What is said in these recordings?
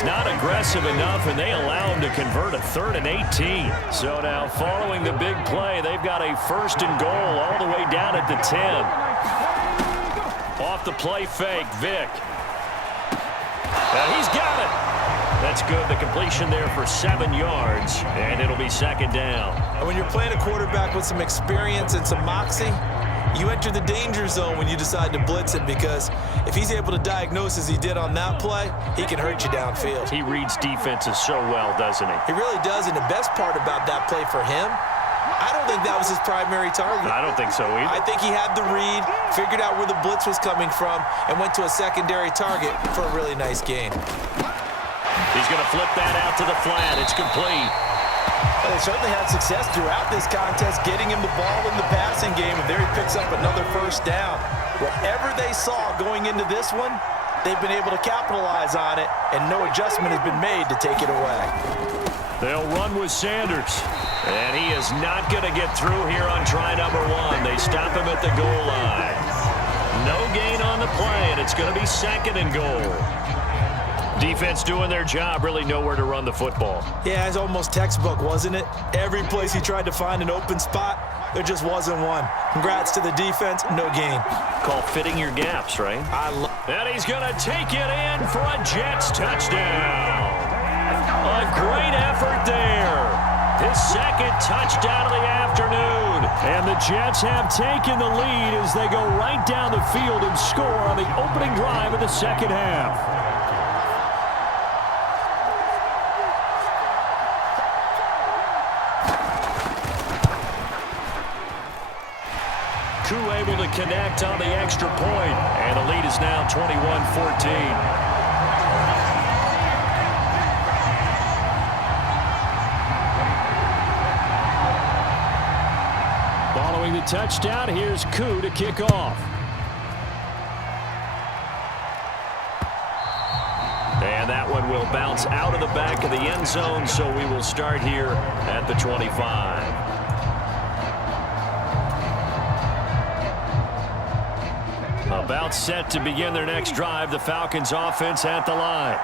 It's not aggressive enough, and they allow him to convert a 3rd and 18. So now following the big play, they've got a 1st and goal all the way down at the 10. Off the play fake, Vick. He's got it. That's good. The completion there for 7 yards, and it'll be 2nd down. And when you're playing a quarterback with some experience and some moxie, you enter the danger zone when you decide to blitz him, because if he's able to diagnose as he did on that play, he can hurt you downfield. He reads defenses so well, doesn't he? He really does, and the best part about that play for him, I don't think that was his primary target. I don't think so either. I think he had the read, figured out where the blitz was coming from, and went to a secondary target for a really nice gain. He's going to flip that out to the flat. It's complete. Well, they certainly had success throughout this contest getting him the ball in the passing game, and there he picks up another 1st down. Whatever they saw going into this one, they've been able to capitalize on it, and no adjustment has been made to take it away. They'll run with Sanders, and he is not going to get through here on try number 1. They stop him at the goal line. No gain on the play, and it's going to be 2nd and goal. Defense doing their job, really nowhere to run the football. Yeah, it's almost textbook, wasn't it? Every place he tried to find an open spot, there just wasn't one. Congrats to the defense, no gain. Call fitting your gaps, right? And he's going to take it in for a Jets touchdown. A great effort there. His 2nd touchdown of the afternoon. And the Jets have taken the lead as they go right down the field and score on the opening drive of the 2nd half. Able to connect on the extra point, and the lead is now 21-14. Following the touchdown, here's Koo to kick off. And that one will bounce out of the back of the end zone, so we will start here at the 25. About set to begin their next drive, the Falcons offense at the line.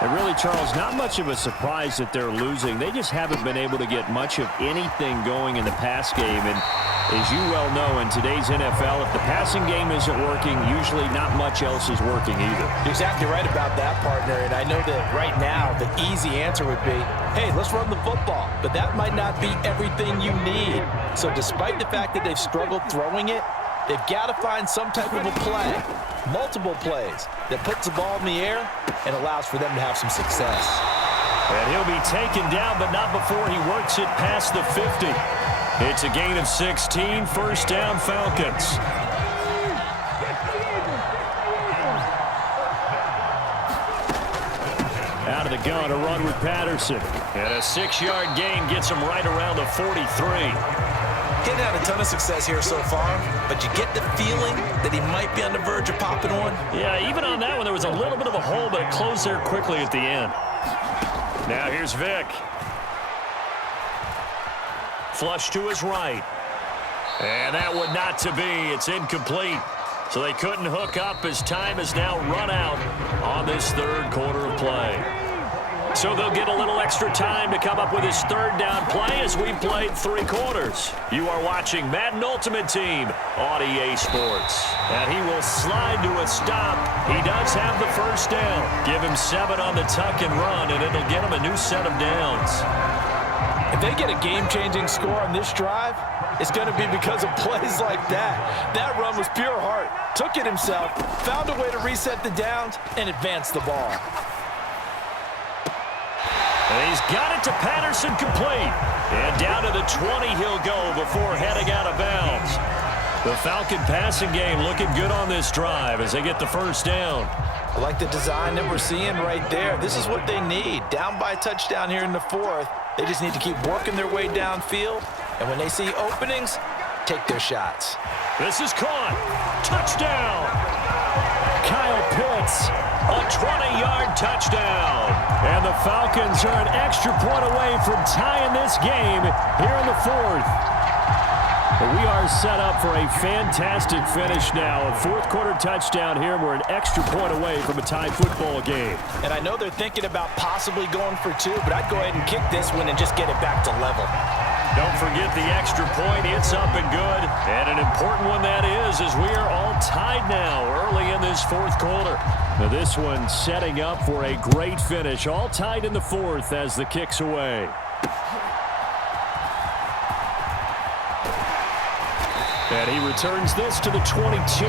And really, Charles, not much of a surprise that they're losing. They just haven't been able to get much of anything going in the pass game. And as you well know, in today's NFL, if the passing game isn't working, usually not much else is working either. You're exactly right about that, partner. And I know that right now the easy answer would be, hey, let's run the football. But that might not be everything you need. So despite the fact that they've struggled throwing it, they've got to find some type of a play, multiple plays, that puts the ball in the air and allows for them to have some success. And he'll be taken down, but not before he works it past the 50. It's a gain of 16, 1st down Falcons. Out of the gun, a run with Patterson. And a 6-yard gain gets him right around the 43. Getting had a ton of success here so far, but you get the feeling that he might be on the verge of popping one. Yeah, even on that one, there was a little bit of a hole, but it closed there quickly at the end. Now here's Vick. Flush to his right. And that one not to be. It's incomplete. So they couldn't hook up as time has now run out on this 3rd quarter of play. So they'll get a little extra time to come up with his 3rd down play as we played 3 quarters. You are watching Madden Ultimate Team on EA Sports. And he will slide to a stop. He does have the 1st down. Give him 7 on the tuck and run, and it'll get him a new set of downs. If they get a game-changing score on this drive, it's going to be because of plays like that. That run was pure heart. Took it himself, found a way to reset the downs, and advance the ball. And he's got it to Patterson, complete. And down to the 20 he'll go before heading out of bounds. The Falcon passing game looking good on this drive as they get the 1st down. I like the design that we're seeing right there. This is what they need. Down by a touchdown here in the 4th. They just need to keep working their way downfield. And when they see openings, take their shots. This is caught. Touchdown. Kyle Pitts, a 20-yard touchdown. And the Falcons are an extra point away from tying this game here in the 4th. We are set up for a fantastic finish now. A fourth-quarter touchdown here, and we're an extra point away from a tie football game. And I know they're thinking about possibly going for two, but I'd go ahead and kick this one and just get it back to level. Don't forget the extra point. It's up and good. And an important one that is, as we are all tied now early in this fourth quarter. Now this one setting up for a great finish. All tied in the fourth as the kick's away. And he returns this to the 22.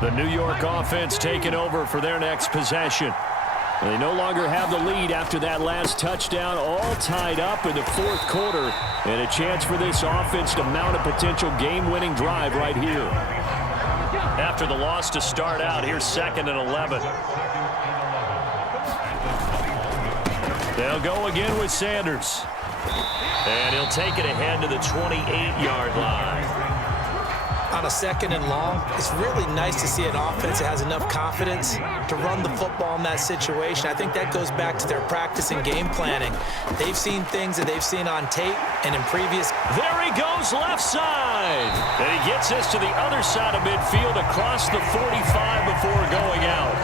The New York offense taking over for their next possession. They no longer have the lead after that last touchdown, all tied up in the fourth quarter, and a chance for this offense to mount a potential game-winning drive right here. After the loss to start out, here's 2nd and 11. They'll go again with Sanders. And he'll take it ahead to the 28-yard line. On a 2nd and long, it's really nice to see an offense that has enough confidence to run the football in that situation. I think that goes back to their practice and game planning. They've seen things that they've seen on tape and in previous. There he goes, left side. And he gets this to the other side of midfield across the 45 before going out.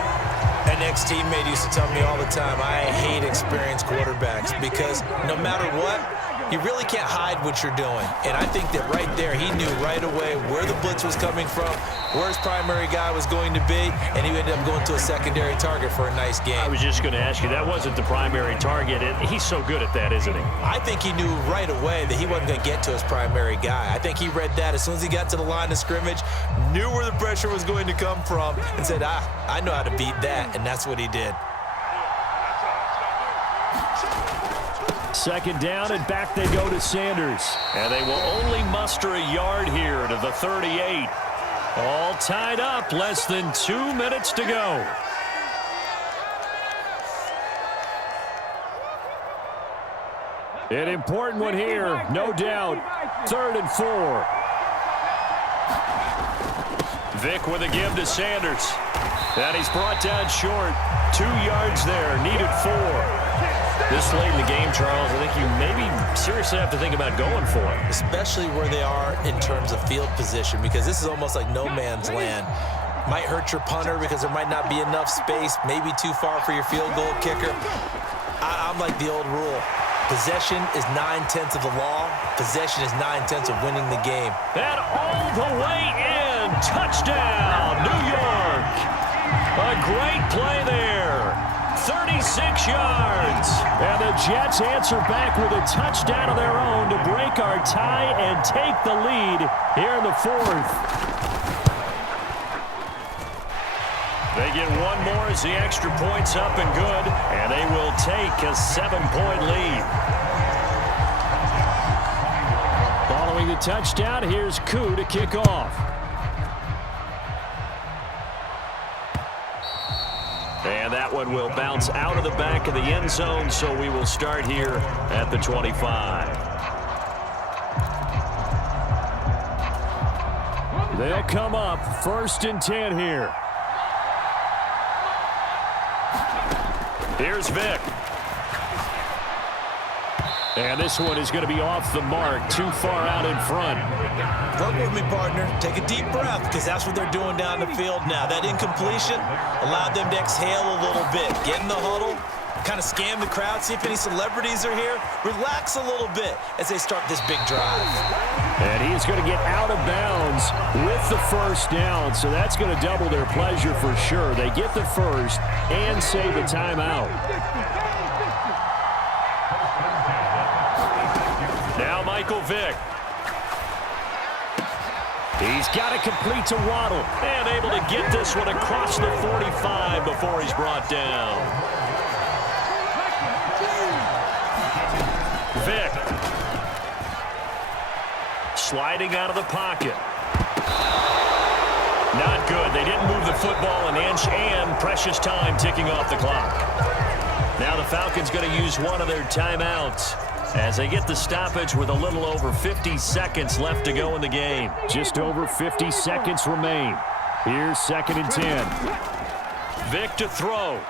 An ex-teammate used to tell me all the time, I hate experienced quarterbacks because no matter what, you really can't hide what you're doing. And I think that right there, he knew right away where the blitz was coming from, where his primary guy was going to be, and he ended up going to a secondary target for a nice game. I was just going to ask you, that wasn't the primary target, and he's so good at that, isn't he? I think he knew right away that he wasn't going to get to his primary guy. I think he read that as soon as he got to the line of scrimmage, knew where the pressure was going to come from, and said, I know how to beat that, and that's what he did. 2nd down, and back they go to Sanders. And they will only muster a yard here to the 38. All tied up, less than 2 minutes to go. An important one here, no doubt. 3rd and 4. Vick with a give to Sanders. And he's brought down short. 2 yards there, needed 4. This late in the game, Charles, I think you maybe seriously have to think about going for it. Especially where they are in terms of field position, because this is almost like no man's land. Might hurt your punter because there might not be enough space, maybe too far for your field goal kicker. I'm like the old rule. Possession is 9/10 of the law. Possession is 9/10 of winning the game. And all the way in. Touchdown, New York. A great play there. 36 yards. And the Jets answer back with a touchdown of their own to break our tie and take the lead here in the fourth. They get one more as the extra point's up and good, and they will take a 7-point lead. Following the touchdown, here's Koo to kick off. And that one will bounce out of the back of the end zone, so we will start here at the 25. They'll come up 1st and 10 here. Here's Vick. And this one is going to be off the mark, too far out in front. Work with me, partner. Take a deep breath, because that's what they're doing down the field now. That incompletion allowed them to exhale a little bit. Get in the huddle, kind of scan the crowd, see if any celebrities are here. Relax a little bit as they start this big drive. And he's going to get out of bounds with the 1st down, so that's going to double their pleasure for sure. They get the 1st and save a timeout. Now Michael Vick. He's got it complete to Waddle. And able to get this one across the 45 before he's brought down. Vick. Sliding out of the pocket. Not good. They didn't move the football an inch, and precious time ticking off the clock. Now the Falcons going to use one of their timeouts as they get the stoppage with a little over 50 seconds left to go in the game. Just over 50 seconds remain. Here's 2nd and 10. Vic to throw.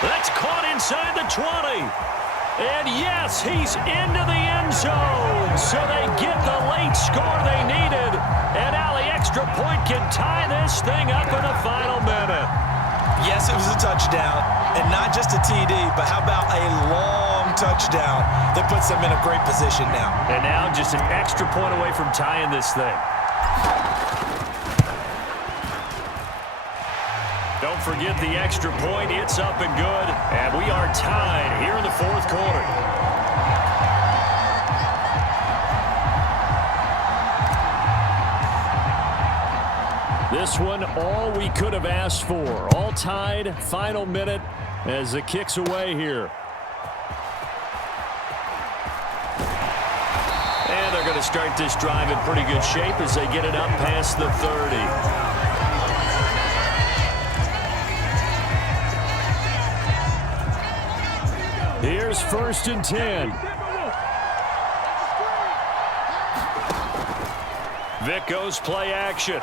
That's caught inside the 20. And yes, he's into the end zone. So they get the late score they needed. And now the extra point can tie this thing up in the final minute. Yes, it was a touchdown. And not just a TD, but how about a long touchdown that puts them in a great position now. And now just an extra point away from tying this thing. Don't forget the extra point. It's up and good. And we are tied here in the fourth quarter. This one, all we could have asked for. All tied, final minute as the kick's away here. And they're going to start this drive in pretty good shape as they get it up past the 30. Here's 1st and 10. Vic goes play action.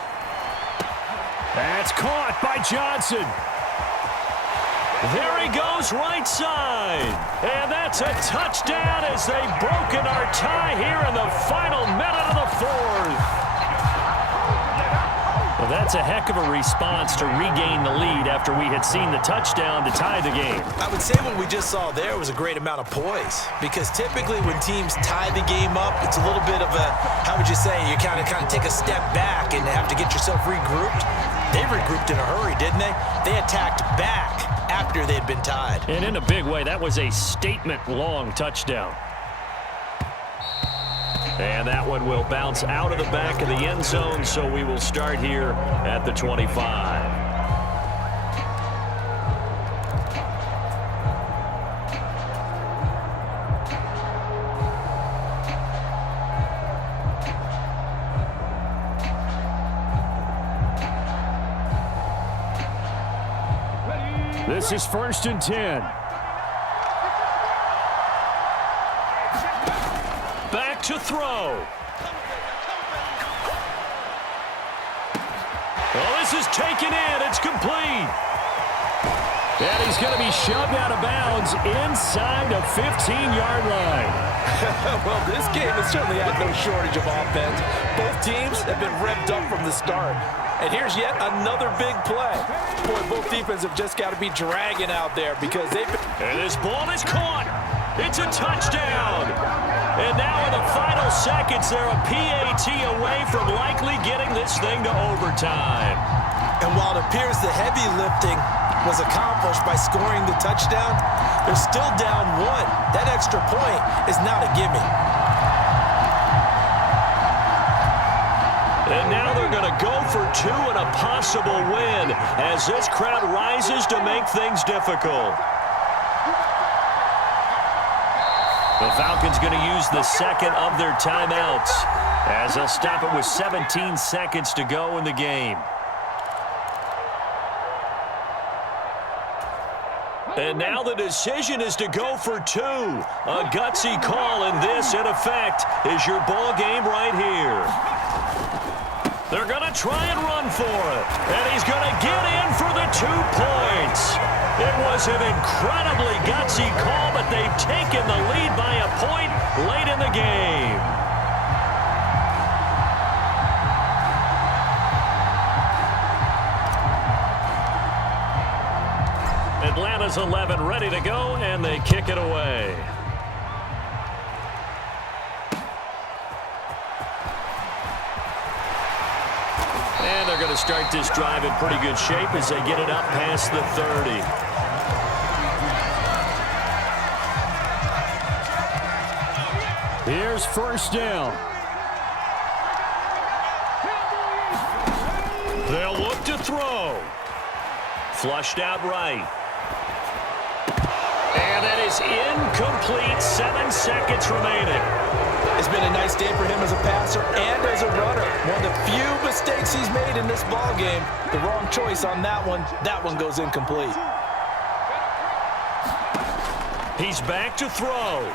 That's caught by Johnson. There he goes right side. And that's a touchdown as they've broken our tie here in the final minute of the fourth. Well, that's a heck of a response to regain the lead after we had seen the touchdown to tie the game. I would say what we just saw there was a great amount of poise, because typically when teams tie the game up, it's a little bit of a, how would you say, you kind of take a step back and have to get yourself regrouped. They regrouped in a hurry, didn't they? They attacked back after they'd been tied. And in a big way, that was a statement-long touchdown. And that one will bounce out of the back of the end zone, so we will start here at the 25. This is 1st and 10. Back to throw. Well, this is taken in. It's complete. And he's going to be shoved out of bounds inside the 15-yard line. Well, this game has certainly had no shortage of offense. Both teams have been revved up from the start. And here's yet another big play. Boy, both defenses have just got to be dragging out there because they've been... And this ball is caught. It's a touchdown. And now in the final seconds, they're a PAT away from likely getting this thing to overtime. And while it appears the heavy lifting was accomplished by scoring the touchdown, they're still down one. That extra point is not a gimme. And now they're going to go for two and a possible win as this crowd rises to make things difficult. The Falcons going to use the second of their timeouts as they'll stop it with 17 seconds to go in the game. And now the decision is to go for two. A gutsy call, and this, in effect, is your ball game right here. They're going to try and run for it. And he's going to get in for the 2 points. It was an incredibly gutsy call, but they've taken the lead by a point late in the game. Atlanta's 11 ready to go, and they kick it away. And they're going to start this drive in pretty good shape as they get it up past the 30. Here's 1st down. They'll look to throw. Flushed out right. And that is incomplete. 7 seconds remaining. It's been a nice day for him as a passer and as a runner. One of the few mistakes he's made in this ball game. The wrong choice on that one. That one goes incomplete. He's back to throw.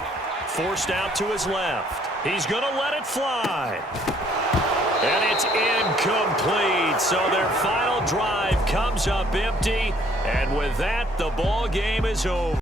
Forced out to his left. He's going to let it fly. And it's incomplete. So their final drive comes up empty. And with that, the ball game is over.